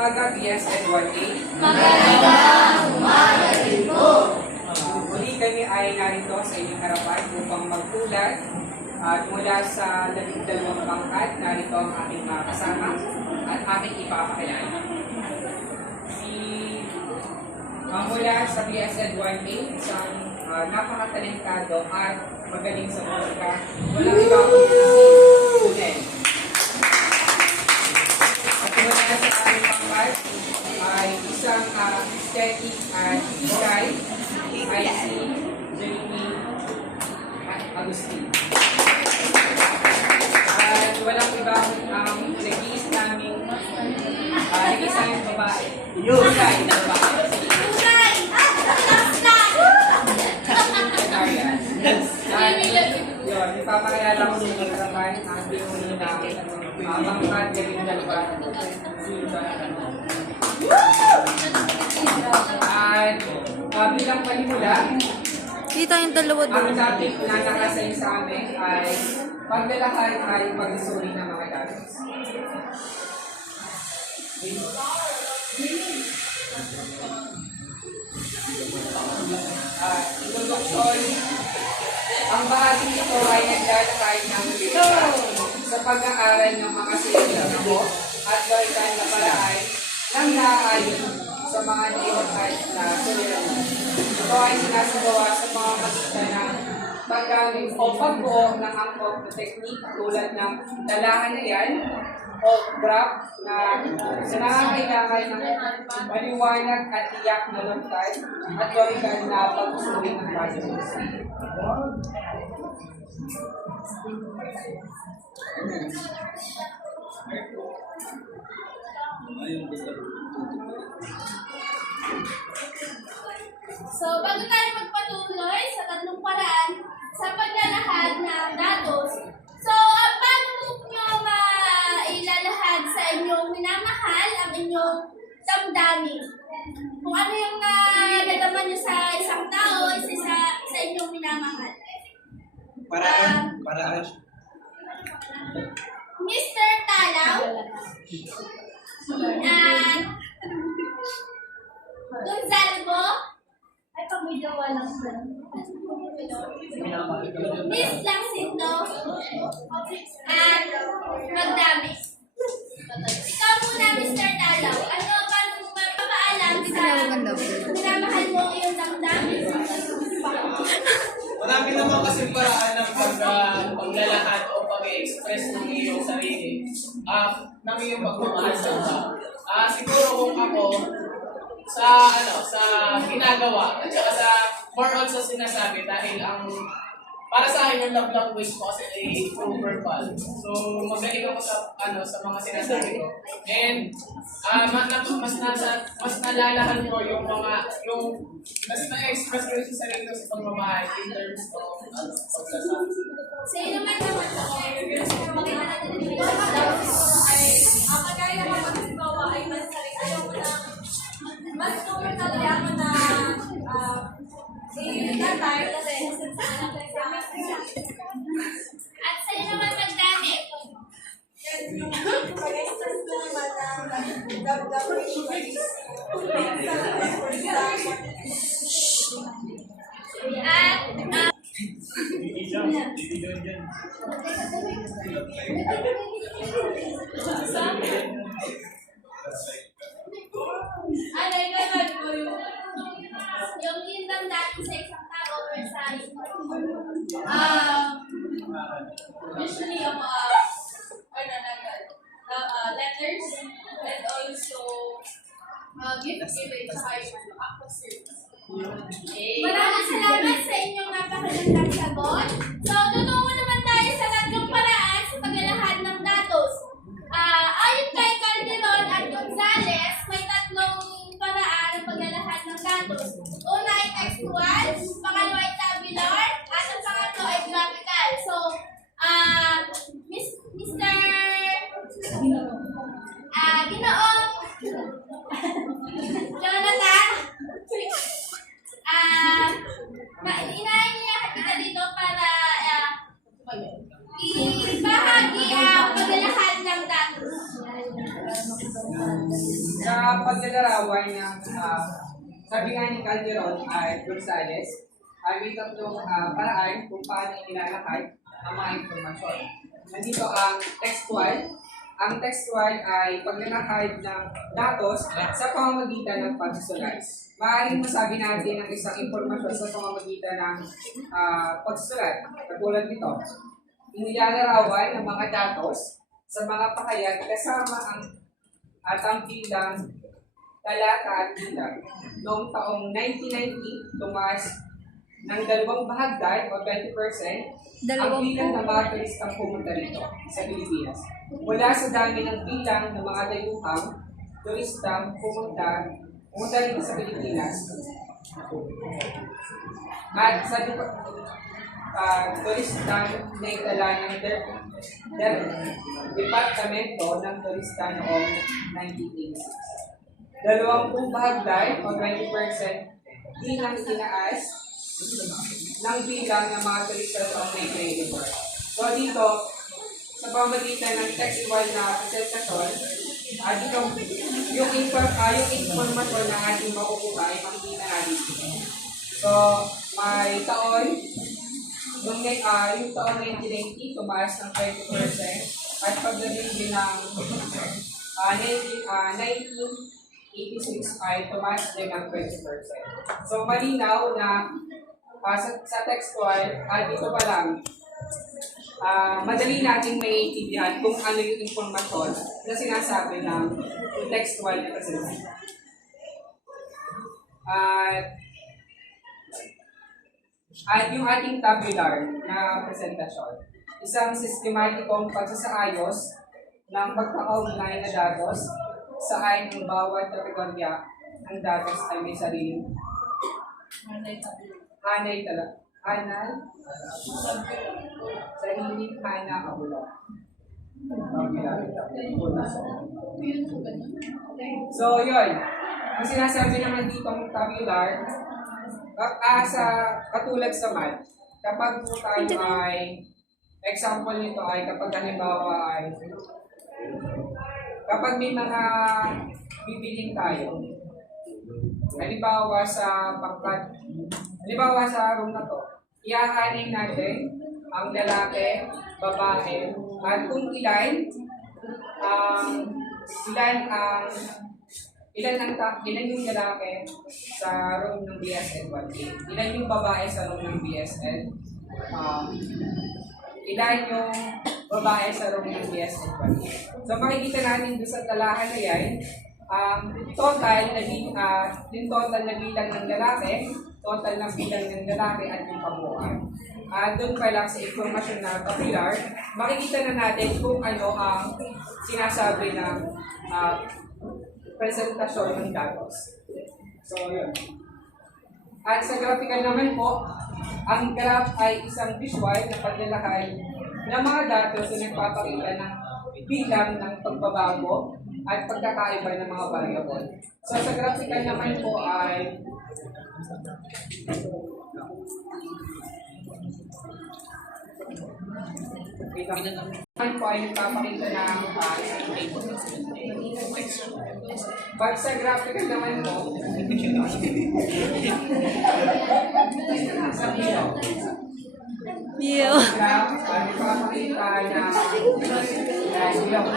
umaga, BSN1A. Magandang umaga rin po. Muli kami ay narito sa inyong harapan upang magtulad at mula sa 12 pangkat, narito ang aking mga kasama at aking ipapakilala. Mula sa BSN1A, isang napakatalentado at magaling sa musika, walang iba kundi si Tunel. At mula sa aming pangkat ay isang aesthetic at shy ay si Jenny Agustin. At walang iba ang nag-iis naming babae. Shy na babae. Yun, ipapakilala ko sa inyo naman ang pinuli namin pangkat galing dalawa. At bilang panimula, Kita yung dalawa ang doon. topic na nakasayin sa amin ay paglalakad ay pagsusuri ng mga datos. Introduction. Ang bahaging ito ay naglalakay ng limitad sa pag-aaral ng mga sinigaw at balikan na paraan ng naayon sa mga naiwakay na suliranin. Ito ay sinasagawa sa mga masita ng paggamit o pagbuo ng angkop na teknik tulad ng dalahan na yan o graph na nakakailangan ng maliwanag at tiyak na luntad at balikan na pag-usuri ng values. So, bago tayo magpatuloy sa tatlong paraan sa paglalahad ng datos, so, paano nyo ilalahad sa inyong minamahal ang inyong damdamin? Kung ano yung nalalaman nyo sa isang tao, sa inyong minamahal. Paraan. Mr. Talaw, and Gonzalo, ay pag-videowa lang sila. Miss Langsito, at Magdami. Ikaw muna, Mr. Talaw. Paano mo mapapaalam sa minamahal mo ang iyong damdamin? Marami naman kasi paraan ng paglalahad o pag-express ng iyong sarili ng iyong pagmamahal sa iba. Siguro kung ako sa ginagawa at saka sa more on sa sinasabi dahil para sa akin yung love language ko kasi ay through verbal. So magaling ako sa mga sinasabi ko. And mas nalalahan ko yung mas na-express ko yung sarili ko sa pagmamahal in terms of pagsasabi. Sa'yo naman naman ako. Ang kagaya ng magsibawa ay mas ayaw ko na mas comfortable ako na i-retire kasi At sa'yo naman Magdami. pag-express ko naman ng damdamin ko is At yung lindang dati sa isang tao or sa usually letters and also gift giving sa act of service. maraming salamat sa inyong napakagandang sagot. So, tutungo naman tayo sa tatlong paraan sa paglalahad ng datos. Ayon kay Calderon at Gonzales, may tatlong paraan ng paglalahad ng datos. Una ay textual, pangalawa ay tabular, at ang pangatlo ay graphical. So, Mr. Ginoong Jonathan, inahin niya kita dito para ibahagi ang paglalahad ng datos. Sa paglalarawan ng sabi nga ni Calderon at Gonzales, ay may tatlong paraan kung paano ilalakad ang mga informasyon. Nandito ang textual. Ang textual ay paglalakad ng datos sa pamamagitan ng pagsusulat. Maaaring masabi natin ang isang informasyon sa pamamagitan ng pagsusulat. Katulad nito, inilalarawan ng mga datos sa mga pakayag kasama ang bilang talata at bilang. Noong taong 1990, tumaas ng 2 bahagdan o 20% ang bilang ng mga turistang pumunta rito sa Pilipinas. Mula sa dami ng bilang ng mga dayuhang turistang pumunta rito sa Pilipinas. At sa turistang na itala ng Departamento ng Turista noong 1986. 20 bahagdan o 20% din ang tinaas ng bilang ng mga turista sa May River. So dito, sa pamamagitan ng textual na presentasyon, dito yung informasyon na ating makukuha ay makikita natin. So, may taon, yung taon 1990, tumaas ng 20%, at pagdating din ng 1986 ay tumaas din ng 20%. So, malinaw na sa textual, dito pa lang, madali nating maiintindihan kung ano yung informasyon na sinasabi ng textual na presentasyon. At yung ating tabular na presentasyon, isang sistematikong pagsasaayos ng pagkakaugnay na datos saan ang bawat kategorya ng datos ay may sariling sariling hana kabula. So, yun. Ang sinasabi naman dito ng tabular, katulad sa math, kapag po tayo ay, example nito ay kapag halimbawa ay, kapag may mga bibiling tayo, halimbawa sa room na to, iahanin natin ang lalaki, babae, at kung ilan yung lalaki sa room ng BSN 1A, ilan yung babae sa room ng BSN, ilan yung babae sa room ng BSN 1A. So makikita natin doon sa talahan na yan, total na bilang ng lalaki, total na bilang ng lalaki at yung kabuuan. Doon pa lang sa informasyon na tabular, makikita na natin kung ano ang sinasabi ng presentasyon ng datos. So, yun. At sa graphical naman po, ang graph ay isang visual na paglalakay ng mga datos na nagpapakita ng bilang ng pagbabago at pagkakaiba ng mga variable. So, sa graphical naman po ay naman po ay nagpapakita ng pag sa graphical naman po sa bilang. Yo. Graph ay nagpapakita ng bilang.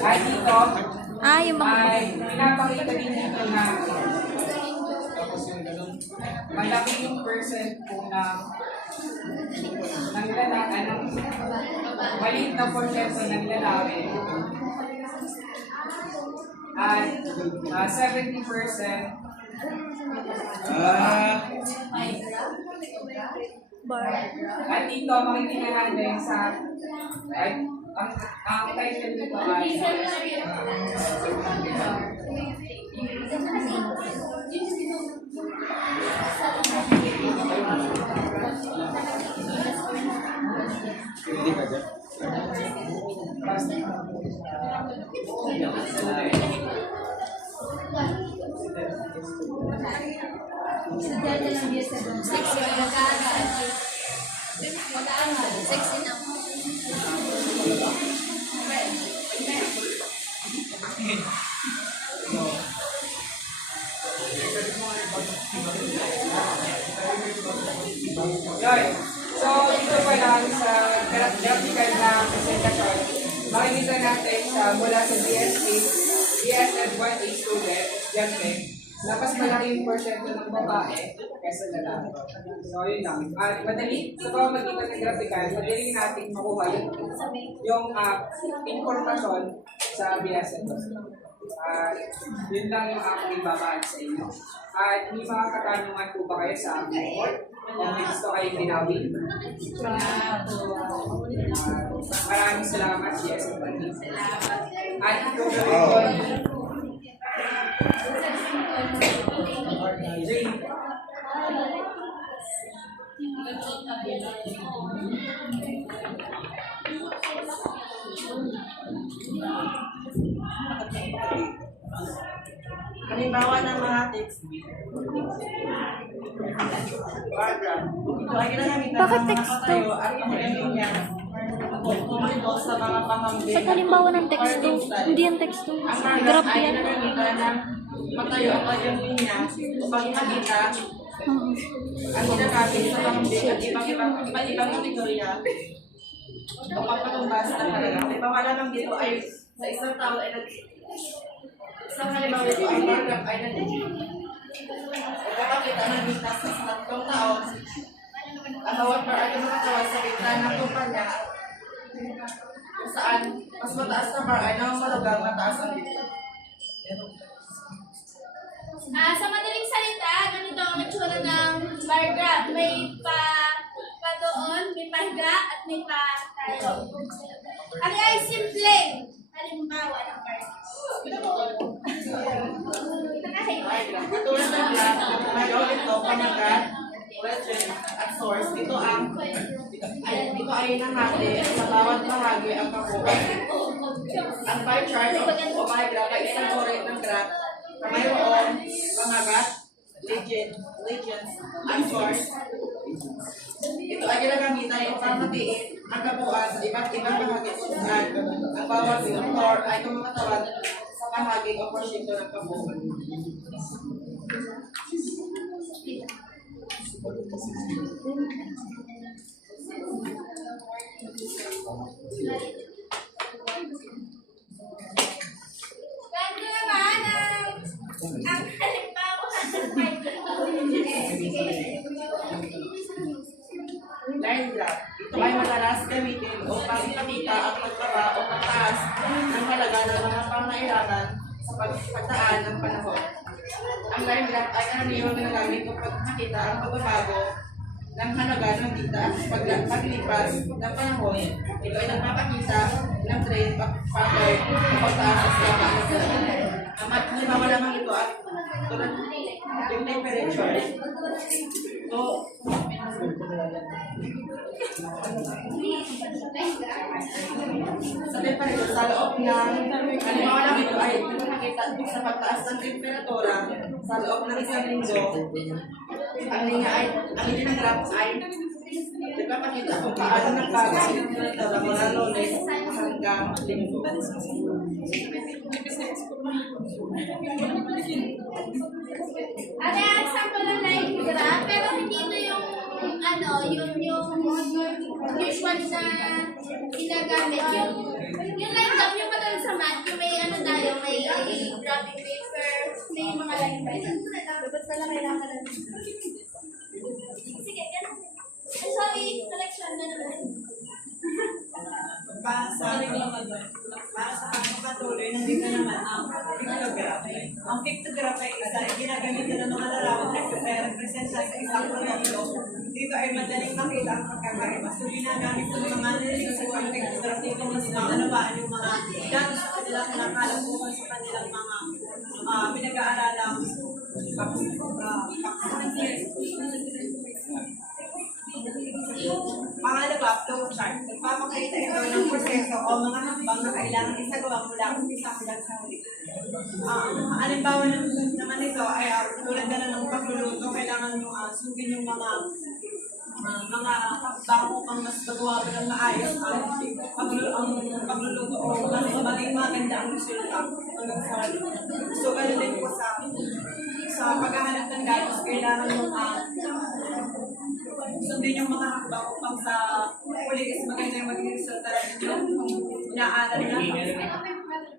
At dito Yung mga... ay pinapakita din dito na malaki yung percent po ng lalaki, maliit na porsyento ng lalaki at 70% at dito makikita natin sa ang title nito ay Yun. So, dito pa lang sa graphical na presentasyon, makikita natin mula sa DSA, DSM 1A student, Jeffrey, na mas malaki yung porsyento ng babae kaysa lalaki. So, yun lang. At madali, sa pamamagitan ng graphical, madali natin makuha yung informasyon sa BSM. Yun lang yung aking ibabahagi sa inyo. At may mga katanungan po ba kayo sa aking report? Kung may gusto kayong ginawin? Maraming salamat, BSM. At ito Jane. Halimbawa ng mga text. Paragraph. Ito ay ginagamitan Bakit ng mga text to? patayo at pangyayin niya tungkol sa mga pahambing. Sa halimbawa ng teksto, hindi yan teksto. Ang paragraph Graph ay yan. ginagamitan ng patayo at pangyayin niya upang ipakita ang ginagamit sa pahambing at ibang kategorya o pagpatumbas ng paragraph. Halimbawa lamang dito ay sa isang tao ay isang halimbawa ito ang paragraph ay nagpapakita ng ligtas sa tatlong tao ang bawat par ay makatawag sa gitna ng kumpanya kung saan mas mataas na par ay namamalugang mataas ang gitna. Sa madaling salita, ganito ang itsura ng bar graph. May pa doon, may pahiga, at may pa tayo. Ano ay simpleng halimbawa ng bar graph? Katulad ng graph, mayroon ito pamagat, legend, at source. Ito ay nahati sa bawat bahagi ang kabuuan. Ang pie chart o pie graph ay isang uri ng graph na mayroon pamagat, legends, at source. Ito ay ginagamitan upang matiin ang kabuuan sa iba't ibang bahagi at ang bawat author ay kumakatawag sa bahagi o porsyento ng kabuuan. Ganito naman ang halimbawa ng bar Line graph. Ito ay madalas gamitin upang ipakita ang pagbaba o pagtaas ng halaga ng mga pangailangan sa pagdaan ng panahon. Ang line graph ay karaniwang ginagamit upang makita ang pagbabago ng halaga ng kita at paglipas ng panahon. Ito ay nagpapakita ng trend pattern o pagtaas at baba ng halaga. Ang halimbawa lamang ito at tulad yung temperature. So, sa temperature, sa loob ng halimbawa lang ito ay nakakita sa pagtaas ng temperatura sa loob ng isang linggo. Ang linya ng graph ay nagpapakita kung paano nagbago ang temperatura mula Lunes hanggang Linggo. Ano yung example ng line graph, pero hindi ito yung usual na ginagamit. Yung line graph, yung madalas sa math, yung may may graphing paper, may mga line by line. Dapat pala kailangan na. Sige, ganun. Sorry, collection na naman. Para sa pagpatuloy, nandito naman ang pictograph. Ang pictograph ay isa ay ginagamit na ng mga larawan na representa sa isang produkto. Dito ay madaling makita ang pagkakaiba. So, ginagamit ng mga nililig sa pictograph dito mas nakalabaan yung mga datos sa kanilang nakala bukod sa kanilang mga pinag-aaralang pangalawa, flow chart. Nagpapakita ito ng proseso o mga hakbang na kailangan isagawa mula umpisa hanggang sa huli. Halimbawa naman ito ay tulad na lang ng pagluluto, kailangan nyo sundin yung mga hakbang upang mas magawa mo ng maayos ang pagluluto o mas maging maganda ang resulta. hanggang sa so ganun din po sa paghahanap ng datos, kailangan mo sundin yung mga hakbang upang sa huli is maganda yung magiging resulta rin yung inaaral na.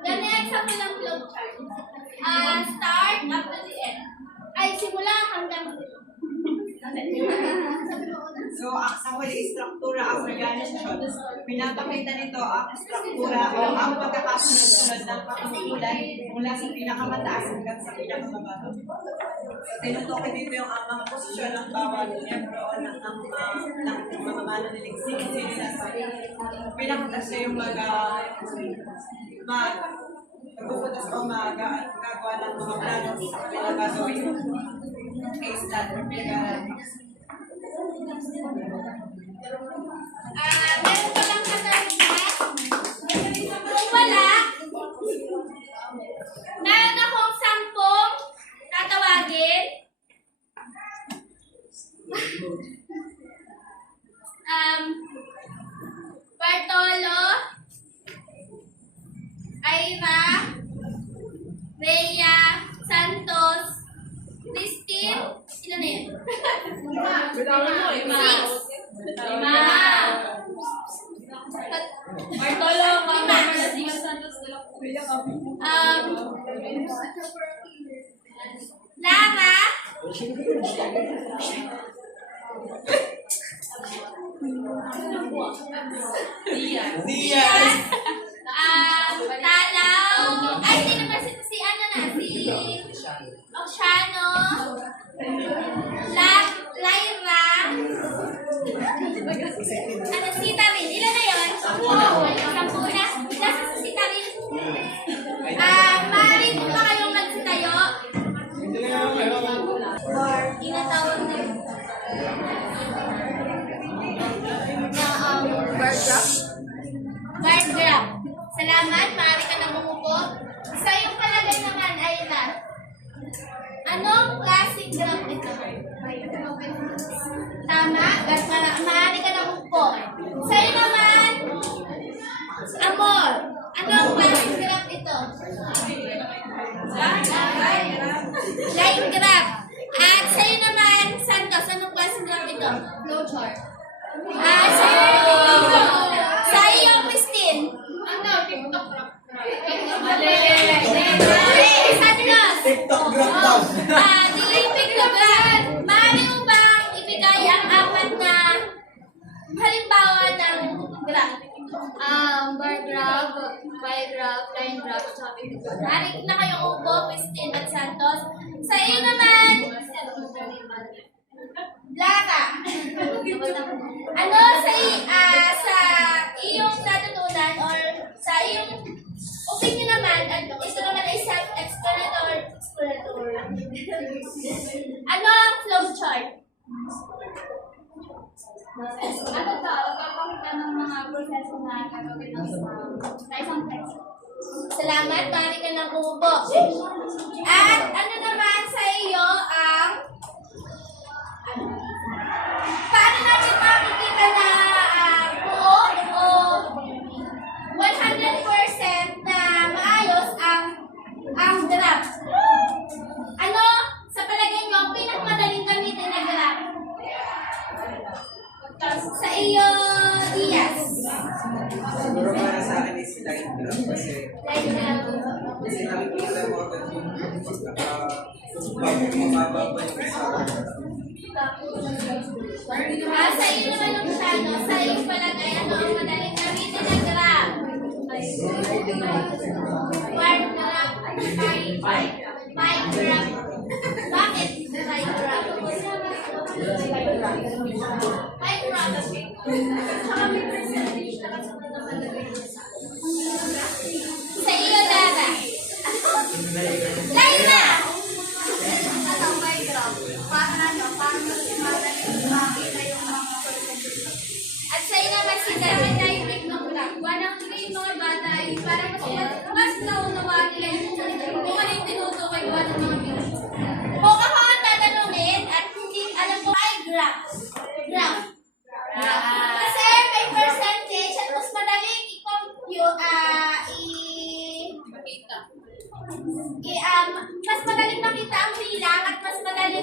Ganyan example ng flowchart. Start up to the end. Ay, simula hanggang So, sa huli, struktura ang organisasyon. Pinapakita nito ang struktura o ang pagkakasunod-sunod ng pangungkulan mula sa pinakamataas hanggang sa pinakamababa. So, tinutukoy dito yung mga posisyon ng bawat miyembro o ng mga mananaligsik. Sino na sa pinakataas na yung magpuputas o magagawa ng mga plano sa kanilang gagawin. Case that pinag-aaral. meron pa lang katanungan. Kung wala, meron akong 10 tatawagin. Bartolo, Ira, Rhea, Santos, Christine, ilan na yun? Lima. Bartolo, Lima. Lara, Diaz. Talaw, ay, hindi naman si ano na, si Oceano, Lyra, ano, si Tarin, ilan na yun? 10 na. Nasa si Tarin. Maaari po ba kayong magsitayo? Tinatawag na bar graph. Salamat, maaari ka nang umupo. Sa iyong palagay naman ay na, anong klaseng graph ito? Tama, maaari ka nang umupo. Sa iyo naman, Amor, anong klaseng graph ito? Line graph. At sa iyo naman, Santos, anong klaseng graph ito? Flowchart. Sa iyo, Christine. Ano? TikTok graph. Santos. TikTok graph daw. Diling TikTok graph. Maaari mo bang ibigay ang 4 na halimbawa ng graph? Bar graph, pie graph, line graph, topic graph. Maaari na kayong upo, Christine at Santos. Sa iyo naman, Lara. Ano sa iyong natutunan or sa iyong opinion naman, ito naman ay self-explanatory. Ano ang flowchart? Ano to? Pagpapakita ng mga proseso na gagawin ng sa isang text. Salamat, maaari ka nang umupo. At ano naman sa iyo ang paano natin makikita na buo o 100% na maayos ang graph? Ano sa palagay niyo ang pinakamadaling gamitin na graph? Sa iyo, Diaz. Siguro para sa akin is line graph kasi Line graph. nakikita mo agad yung mababa yung isa. Sa iyo naman ang plano, sa iyong palagay, ano ang madaling gamitin na graph? Bar graph, pie graph. Bakit pie graph? Pie graph. Tsaka may percentage na sa iyo, Lara. Laila! Ano pie graph? Paano makita yung mga At sa iyo naman si David direct ng graph. Walang green mga bata ay para mas naunawaan nila yung kung ano yung tinutukoy ko ng mga videos. Kung ako ang tatanungin at hindi alam ko ay graph. Kasi may percentage at mas madaling i-compute, mas madaling makita ang bilang at mas madaling